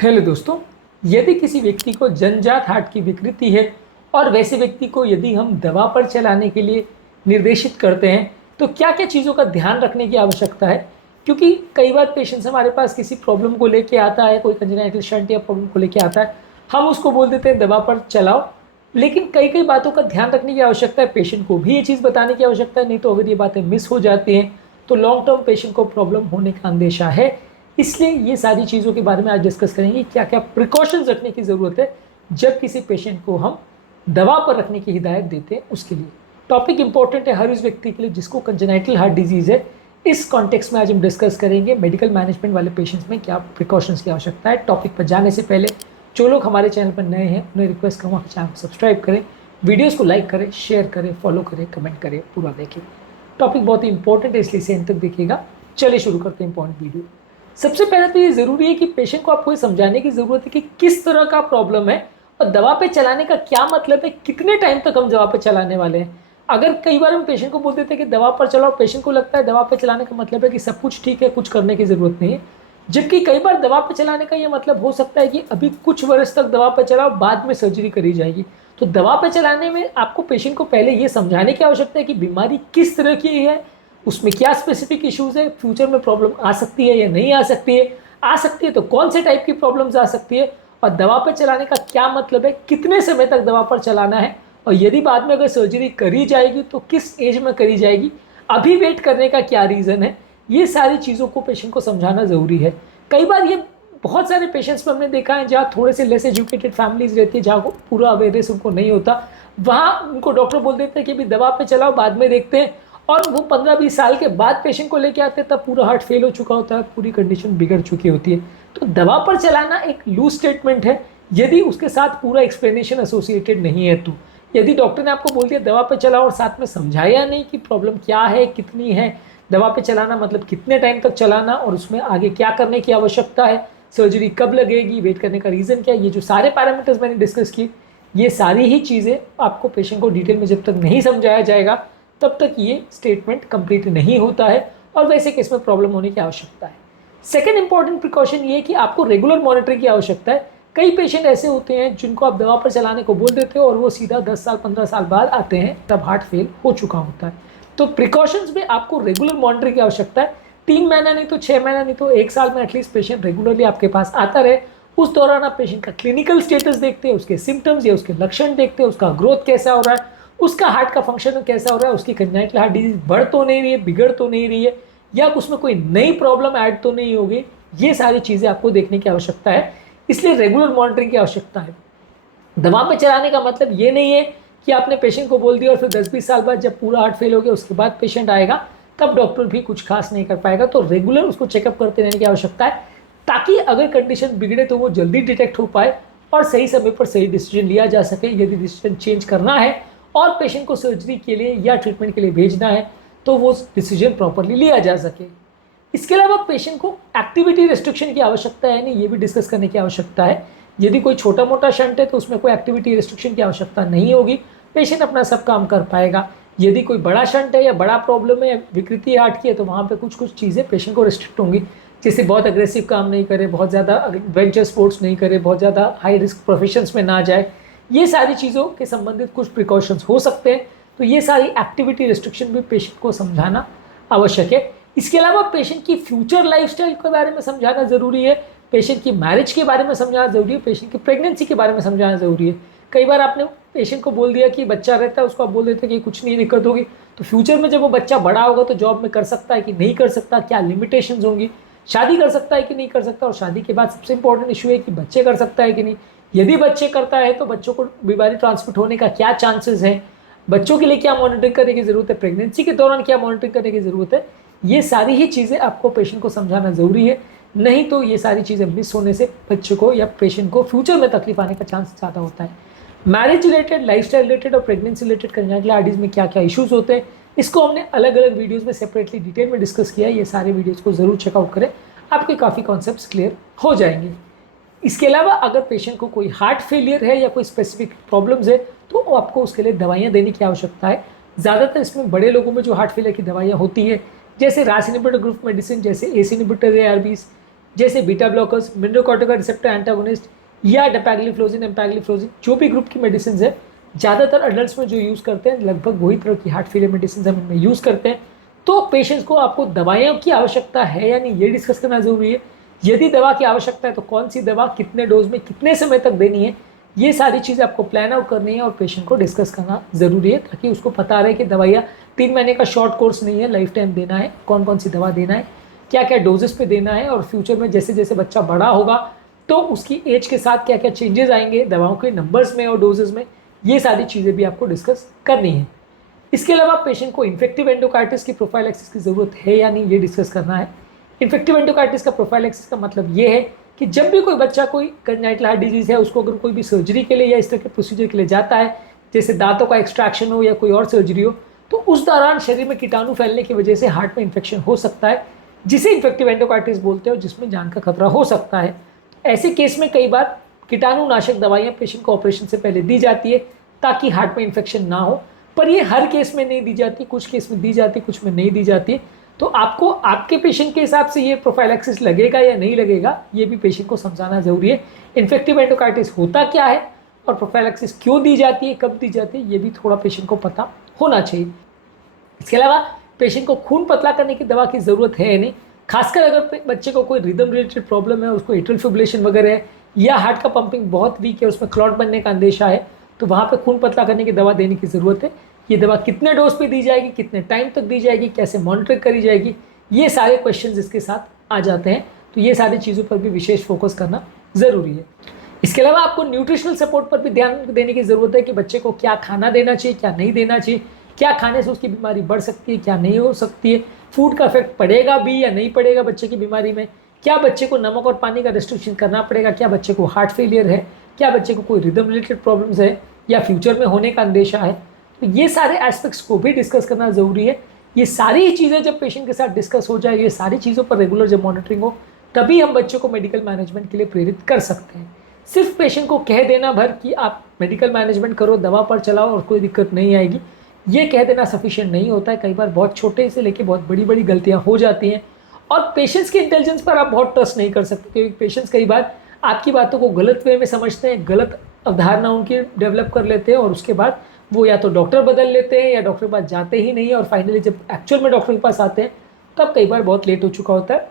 Hello दोस्तों, यदि किसी व्यक्ति को जन्मजात हार्ट की विकृति है और वैसे व्यक्ति को यदि हम दवा पर चलाने के लिए निर्देशित करते हैं तो क्या क्या चीज़ों का ध्यान रखने की आवश्यकता है। क्योंकि कई बार पेशेंट्स हमारे पास किसी प्रॉब्लम को लेके आता है, कोई कंजेनाइटल शंट या प्रॉब्लम को लेके आता है, हम उसको बोल देते हैं दवा पर चलाओ, लेकिन कई कई बातों का ध्यान रखने की आवश्यकता है। पेशेंट को भी ये चीज़ बताने की आवश्यकता है, नहीं तो अगर ये बातें मिस हो जाती हैं तो लॉन्ग टर्म पेशेंट को प्रॉब्लम होने का अंदेशा है। इसलिए ये सारी चीज़ों के बारे में आज डिस्कस करेंगे, क्या क्या प्रिकॉशंस रखने की ज़रूरत है जब किसी पेशेंट को हम दवा पर रखने की हिदायत देते हैं उसके लिए। टॉपिक इंपॉर्टेंट है हर उस व्यक्ति के लिए जिसको कंजेनाइटल हार्ट डिजीज़ है। इस कॉन्टेक्स्ट में आज हम डिस्कस करेंगे मेडिकल मैनेजमेंट वाले पेशेंट्स में क्या प्रिकॉशंस की आवश्यकता है। टॉपिक पर जाने से पहले जो लोग हमारे चैनल पर नए हैं उन्हें रिक्वेस्ट करूँगा चैनल को सब्सक्राइब करें, वीडियोज़ को लाइक करें, शेयर करें, फॉलो करें, कमेंट करें, पूरा देखें। टॉपिक बहुत ही इंपॉर्टेंट है इसलिए इसे अंत तक देखिएगा। चलिए शुरू करते हैं इंपॉर्टेंट वीडियो। सबसे पहले तो ये ज़रूरी है कि पेशेंट को आपको ये समझाने की ज़रूरत है कि किस तरह का प्रॉब्लम है और दवा पे चलाने का क्या मतलब है, कितने टाइम तक हम दवा पे चलाने वाले हैं। अगर कई बार हम पेशेंट को बोल देते हैं कि दवा पर चलाओ, पेशेंट को लगता है दवा पे चलाने का मतलब है कि सब कुछ ठीक है, कुछ करने की ज़रूरत नहीं है। जबकि कई बार दवा पे चलाने का ये मतलब हो सकता है कि अभी कुछ वर्ष तक दवा पे चलाओ, बाद में सर्जरी करी जाएगी। तो दवा पे चलाने में आपको पेशेंट को पहले ये समझाने की आवश्यकता है कि बीमारी किस तरह की है, उसमें क्या स्पेसिफिक इश्यूज है, फ्यूचर में प्रॉब्लम आ सकती है या नहीं आ सकती है, आ सकती है तो कौन से टाइप की प्रॉब्लम्स आ सकती है, और दवा पर चलाने का क्या मतलब है, कितने समय तक दवा पर चलाना है, और यदि बाद में अगर सर्जरी करी जाएगी तो किस एज में करी जाएगी, अभी वेट करने का क्या रीज़न है। ये सारी चीज़ों को पेशेंट को समझाना ज़रूरी है। कई बार ये बहुत सारे पेशेंट्स में हमने देखा है जहाँ थोड़े से लेस एजुकेटेड फैमिलीज रहती है, जहाँ पूरा अवेयरनेस उनको नहीं होता, वहाँ उनको डॉक्टर बोल देते हैं कि अभी दवा पे चलाओ, बाद में देखते हैं, और वो 15-20 साल के बाद पेशेंट को लेके आते हैं तब पूरा हार्ट फेल हो चुका होता है, पूरी कंडीशन बिगड़ चुकी होती है। तो दवा पर चलाना एक लूज स्टेटमेंट है यदि उसके साथ पूरा एक्सप्लेनेशन एसोसिएटेड नहीं है। तो यदि डॉक्टर ने आपको बोल दिया दवा पर चलाओ और साथ में समझाया नहीं कि प्रॉब्लम क्या है, कितनी है, दवा पे चलाना मतलब कितने टाइम तक चलाना और उसमें आगे क्या करने की आवश्यकता है, सर्जरी कब लगेगी, वेट करने का रीज़न क्या है, ये जो सारे पैरामीटर्स मैंने डिस्कस किए, ये सारी ही चीज़ें आपको पेशेंट को डिटेल में जब तक नहीं समझाया जाएगा तब तक ये स्टेटमेंट कंप्लीट नहीं होता है और वैसे केस में प्रॉब्लम होने की आवश्यकता है। सेकेंड इंपॉर्टेंट प्रिकॉशन ये है कि आपको रेगुलर मॉनिटरिंग की आवश्यकता है। कई पेशेंट ऐसे होते हैं जिनको आप दवा पर चलाने को बोल देते हो और वो सीधा 10 साल 15 साल बाद आते हैं, तब हार्ट फेल हो चुका होता है। तो प्रिकॉशंस में आपको रेगुलर मॉनिटरिंग की आवश्यकता है। 3 महीना नहीं तो 6 महीना नहीं तो 1 साल में एटलीस्ट पेशेंट रेगुलरली आपके पास आता रहे। उस दौरान आप पेशेंट का क्लिनिकल स्टेटस देखते हैं, उसके सिम्टम्स या उसके लक्षण देखते हैं, उसका ग्रोथ कैसा हो रहा है, उसका हार्ट का फंक्शन कैसा हो रहा है, उसकी कंजेनिटल हार्ट डिजीज बढ़ तो नहीं रही है, बिगड़ तो नहीं रही है, या उसमें कोई नई प्रॉब्लम ऐड तो नहीं होगी। ये सारी चीज़ें आपको देखने की आवश्यकता है, इसलिए रेगुलर मॉनिटरिंग की आवश्यकता है। दवा पे चलाने का मतलब ये नहीं है कि आपने पेशेंट को बोल दिया और फिर 10-20 साल बाद जब पूरा हार्ट फेल हो गया उसके बाद पेशेंट आएगा तब डॉक्टर भी कुछ खास नहीं कर पाएगा। तो रेगुलर उसको चेकअप करते रहने की आवश्यकता है ताकि अगर कंडीशन बिगड़े तो वो जल्दी डिटेक्ट हो पाए और सही समय पर सही डिसीजन लिया जा सके। यदि डिसीजन चेंज करना है और पेशेंट को सर्जरी के लिए या ट्रीटमेंट के लिए भेजना है तो वो डिसीजन प्रॉपरली लिया जा सके। इसके अलावा पेशेंट को एक्टिविटी रेस्ट्रिक्शन की आवश्यकता है नहीं, ये भी डिस्कस करने की आवश्यकता है। यदि कोई छोटा मोटा शंट है तो उसमें कोई एक्टिविटी रेस्ट्रिक्शन की आवश्यकता नहीं होगी, पेशेंट अपना सब काम कर पाएगा। यदि कोई बड़ा शंट है या बड़ा प्रॉब्लम है, विकृति हार्ट की है, तो वहाँ पे कुछ कुछ चीज़ें पेशेंट को रिस्ट्रिक्ट होंगी, जैसे बहुत अग्रेसिव काम नहीं करे, बहुत ज़्यादा एडवेंचर स्पोर्ट्स नहीं करे, बहुत ज़्यादा हाई रिस्क प्रोफेशंस में ना जाए। ये सारी चीज़ों के संबंधित कुछ प्रिकॉशंस हो सकते हैं। तो ये सारी एक्टिविटी रिस्ट्रिक्शन भी पेशेंट को समझाना आवश्यक है। इसके अलावा पेशेंट की फ्यूचर लाइफस्टाइल के बारे में समझाना ज़रूरी है, पेशेंट की मैरिज के बारे में समझाना ज़रूरी है, पेशेंट की प्रेगनेंसी के बारे में समझाना ज़रूरी है। कई बार आपने पेशेंट को बोल दिया कि बच्चा रहता है, उसको आप बोल देते हैं कि कुछ नहीं दिक्कत होगी, तो फ्यूचर में जब वो बच्चा बड़ा होगा तो जॉब में कर सकता है कि नहीं कर सकता, क्या लिमिटेशंस होंगी, शादी कर सकता है कि नहीं कर सकता, और शादी के बाद सबसे इंपॉर्टेंट इशू है कि बच्चे कर सकता है कि नहीं। यदि बच्चे करता है तो बच्चों को बीमारी ट्रांसमिट होने का क्या चांसेस हैं, बच्चों के लिए क्या मॉनिटरिंग करने की ज़रूरत है, प्रेगनेंसी के दौरान क्या मॉनिटरिंग करने की ज़रूरत है, ये सारी ही चीज़ें आपको पेशेंट को समझाना ज़रूरी है। नहीं तो ये सारी चीज़ें मिस होने से बच्चे को या पेशेंट को फ्यूचर में तकलीफ आने का चांस ज़्यादा होता है। मैरिज रिलेटेड, लाइफस्टाइल रिलेटेड और pregnancy related congenital heart disease में क्या क्या इश्यूज होते हैं, इसको हमने अलग अलग वीडियोज़ में सेपरेटली डिटेल में डिस्कस किया है। ये सारे वीडियोज़ को ज़रूर चेकआउट करें, आपके काफ़ी कॉन्सेप्ट्स क्लियर हो जाएंगे। इसके अलावा अगर पेशेंट को कोई हार्ट फेलियर है या कोई स्पेसिफिक प्रॉब्लम्स है तो आपको उसके लिए दवाइयाँ देने की आवश्यकता है। ज़्यादातर इसमें बड़े लोगों में जो हार्ट फेलियर की दवाइयाँ होती है, जैसे रास इनहिबिटर ग्रुप मेडिसिन, जैसे एस इनहिबिटर ARBs, जैसे beta blockers, mineral receptor antagonist या डेपाग्लिफ्लोजिन, एम्पैग्लिफ्लोजिन, जो भी ग्रुप की मेडिसिन है, ज़्यादातर अडल्ट में जो यूज़ करते हैं लगभग वही तरह की हार्ट फेलियर मेडिसिन हम इनमें यूज़ करते हैं। तो पेशेंट्स को आपको दवाइयों की आवश्यकता है या नहीं, ये डिस्कस करना ज़रूरी है। यदि दवा की आवश्यकता है तो कौन सी दवा कितने डोज में कितने समय तक देनी है, ये सारी चीज़ें आपको प्लान आउट करनी है और पेशेंट को डिस्कस करना ज़रूरी है, ताकि उसको पता रहे कि दवाइयाँ 3 महीने का शॉर्ट कोर्स नहीं है, लाइफ टाइम देना है, कौन कौन सी दवा देना है, क्या क्या डोजेस पे देना है, और फ्यूचर में जैसे जैसे बच्चा बड़ा होगा तो उसकी एज के साथ क्या क्या चेंजेस आएंगे दवाओं के नंबर्स में और डोजेस में, ये सारी चीज़ें भी आपको डिस्कस करनी है। इसके अलावा पेशेंट को इन्फेक्टिव एंडोकार्डिटिस की प्रोफाइलैक्सिस की ज़रूरत है या नहीं, ये डिस्कस करना है। इन्फेक्टिव एंडोकार्डिटिस का प्रोफाइलैक्सिस का मतलब ये है कि जब भी कोई बच्चा कोई कंजाइटल हार्ट डिजीज़ है, उसको अगर कोई भी सर्जरी के लिए या इस तरह के प्रोसीजर के लिए जाता है, जैसे दांतों का एक्सट्रैक्शन हो या कोई और सर्जरी हो, तो उस दौरान शरीर में कीटाणु फैलने की वजह से हार्ट में इन्फेक्शन हो सकता है, जिसे इन्फेक्टिव एंडोकार्डिटिस बोलते हैं, और जिसमें जान का खतरा हो सकता है। ऐसे केस में कई बार कीटाणुनाशक दवाइयाँ पेशेंट को ऑपरेशन से पहले दी जाती है ताकि हार्ट में इन्फेक्शन ना हो, पर ये हर केस में नहीं दी जाती, कुछ केस में दी जाती, कुछ में नहीं दी जाती। तो आपको आपके पेशेंट के हिसाब से ये प्रोफाइलैक्सिस लगेगा या नहीं लगेगा, ये भी पेशेंट को समझाना ज़रूरी है। इन्फेक्टिव एंडोकार्डिटिस होता क्या है और प्रोफाइलैक्सिस क्यों दी जाती है, कब दी जाती है, ये भी थोड़ा पेशेंट को पता होना चाहिए। इसके अलावा पेशेंट को खून पतला करने की दवा की ज़रूरत है नहीं, खासकर अगर बच्चे को कोई रिदम रिलेटेड प्रॉब्लम है, उसको एट्रियल फिब्रिलेशन वगैरह है, या हार्ट का पंपिंग बहुत वीक है, उसमें क्लॉट बनने का अंदेशा है, तो वहाँ पे खून पतला करने की दवा देने की ज़रूरत है। ये दवा कितने डोज पे दी जाएगी, कितने टाइम तक दी जाएगी, कैसे मॉनिटरिंग करी जाएगी, ये सारे क्वेश्चंस इसके साथ आ जाते हैं। तो ये सारी चीज़ों पर भी विशेष फोकस करना ज़रूरी है। इसके अलावा आपको न्यूट्रिशनल सपोर्ट पर भी ध्यान देने की ज़रूरत है कि बच्चे को क्या खाना देना चाहिए, क्या नहीं देना चाहिए, क्या खाने से उसकी बीमारी बढ़ सकती है, क्या नहीं हो सकती है, फूड का इफेक्ट पड़ेगा भी या नहीं पड़ेगा बच्चे की बीमारी में, क्या बच्चे को नमक और पानी का रिस्ट्रिक्शन करना पड़ेगा, क्या बच्चे को हार्ट फेलियर है, क्या बच्चे को कोई रिदम रिलेटेड प्रॉब्लम्स है या फ्यूचर में होने का अंदेशा है। तो ये सारे एस्पेक्ट्स को भी डिस्कस करना ज़रूरी है। ये सारी ही चीज़ें जब पेशेंट के साथ डिस्कस हो जाए, ये सारी चीज़ों पर रेगुलर जब मॉनिटरिंग हो, तभी हम बच्चों को मेडिकल मैनेजमेंट के लिए प्रेरित कर सकते हैं। सिर्फ पेशेंट को कह देना भर कि आप मेडिकल मैनेजमेंट करो, दवा पर चलाओ और कोई दिक्कत नहीं आएगी, ये कह देना सफिशिएंट नहीं होता है। कई बार बहुत छोटे से लेके बहुत बड़ी बड़ी गलतियाँ हो जाती हैं, और पेशेंट्स के इंटेलिजेंस पर आप बहुत ट्रस्ट नहीं कर सकते, क्योंकि पेशेंट्स कई बार आपकी बातों को गलत वे में समझते हैं, गलत अवधारणा उनकी डेवलप कर लेते हैं, और उसके बाद वो या तो डॉक्टर बदल लेते हैं या डॉक्टर के पास जाते ही नहीं है, और फाइनली जब एक्चुअल में डॉक्टर के पास आते हैं तब कई बार बहुत लेट हो चुका होता है।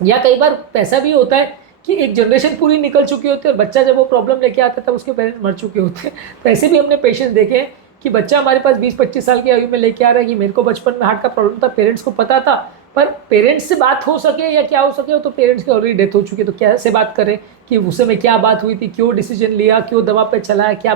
या कई बार ऐसा भी होता है कि एक जनरेशन पूरी निकल चुकी होती है और बच्चा जब वो प्रॉब्लम लेके आता है तब उसके पेरेंट्स मर चुके होते हैं। तो ऐसे भी हमने पेशेंट्स देखे हैं कि बच्चा हमारे पास 20-25 साल की आयु में लेके आ रहा है कि मेरे को बचपन में हार्ट का प्रॉब्लम था, पेरेंट्स को पता था, पर पेरेंट्स से बात हो सके या क्या हो सके, तो पेरेंट्स की ऑलरेडी डेथ हो चुकी है। तो कैसे बात करें कि उस समय क्या बात हुई थी, क्यों डिसीजन लिया, क्यों दवा पे चलाया, क्या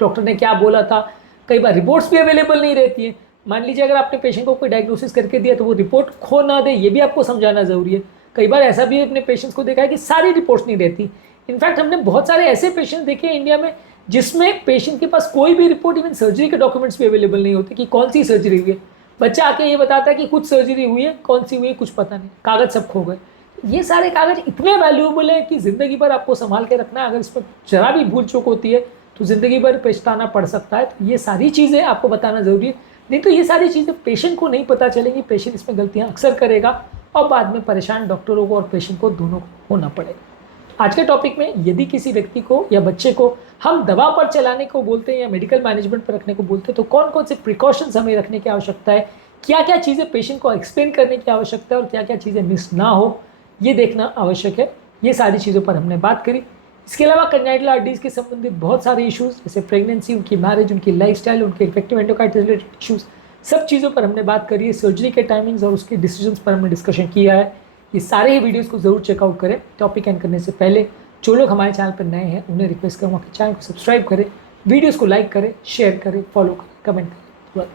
डॉक्टर ने क्या बोला था। कई बार रिपोर्ट्स भी अवेलेबल नहीं रहती हैं। मान लीजिए अगर आपने पेशेंट को कोई डायग्नोसिस करके दिया तो वो रिपोर्ट खो ना दे, ये भी आपको समझाना ज़रूरी है। कई बार ऐसा भी अपने पेशेंट्स को देखा है कि सारी रिपोर्ट्स नहीं रहती। इनफैक्ट हमने बहुत सारे ऐसे पेशेंट देखे हैं इंडिया में जिसमें पेशेंट के पास कोई भी रिपोर्ट, इवन सर्जरी के डॉक्यूमेंट्स भी अवेलेबल नहीं होते कि कौन सी सर्जरी हुई है। बच्चा आके ये बताता है कि कुछ सर्जरी हुई है, कौन सी हुई है कुछ पता नहीं, कागज़ सब खो गए। ये सारे कागज़ इतने वैल्यूएबल हैं कि ज़िंदगी भर आपको संभाल के रखना है। अगर इसमें जरा भी भूल चूक होती है तो ज़िंदगी भर पछताना पड़ सकता है। तो ये सारी चीज़ें आपको बताना ज़रूरी है, नहीं तो ये सारी चीज़ें पेशेंट को नहीं पता चलेंगी, पेशेंट इसमें गलतियाँ अक्सर करेगा और बाद में परेशान डॉक्टरों को और पेशेंट को दोनों को होना पड़ेगा। आज के टॉपिक में यदि किसी व्यक्ति को या बच्चे को हम दवा पर चलाने को बोलते हैं या मेडिकल मैनेजमेंट पर रखने को बोलते हैं तो कौन कौन से प्रिकॉशंस हमें रखने की आवश्यकता है, क्या क्या चीज़ें पेशेंट को एक्सप्लेन करने की आवश्यकता है और क्या क्या चीज़ें मिस ना हो, ये देखना आवश्यक है। ये सारी चीज़ों पर हमने बात करी। इसके अलावा कंजाइटल हार्ट डिजीज के संबंधित बहुत सारे इश्यूज़ जैसे प्रेगनेंसी, उनकी मैरिज, उनकी लाइफस्टाइल, उनके इन्फेक्टिव एंडोकार्डिटिस रिलेटेड इश्यूज़, सब चीज़ों पर हमने बात करी है। सर्जरी के टाइमिंग्स और उसके डिसीजंस पर हमने डिस्कशन किया है। ये सारे ही वीडियोस को ज़रूर चेकआउट करें। टॉपिक एंड करने से पहले जो लोग हमारे चैनल पर नए हैं उन्हें रिक्वेस्ट करूँगा कि चैनल को सब्सक्राइब करें, वीडियोज़ को लाइक करें, शेयर करें, फॉलो करें, कमेंट करें।